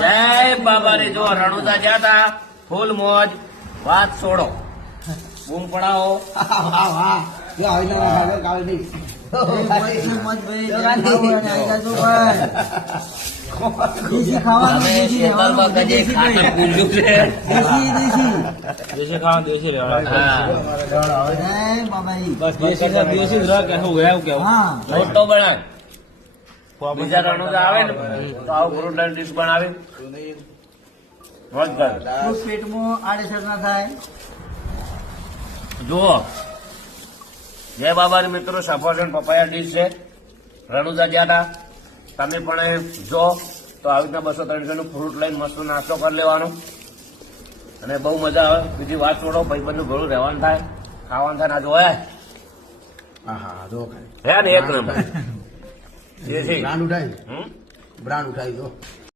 જય બાબા રે. જો રણુદા ગયા તા ફૂલ મોજ, વાત છોડો, બૂમ પડાવો. મોટો બના બીજા રણુદા આવે ને તો આવું ગ્રુડ ડીશ બનાવી મોજ કર. પેટમાં આડેસર ના થાય. જુઓ જય બાબાની મિત્રો, સફરજન પપાયા ડીશ છે. રણુદા ગયા હતા, તમે પણ જો તો આવી રીતના 200-300 નું ફ્રૂટ લઈને મસ્ત નાસ્તો કરી લેવાનો અને બહુ મજા આવે. બીજી વાત છોડો, ભાઈબંધનું ઘણું રહેવાનું થાય, ખાવાનું થાય. ના જોયા હે ને એક નંબર. બ્રાન્ડ ઉઠાય, બ્રાન્ડ ઉઠાવી દો.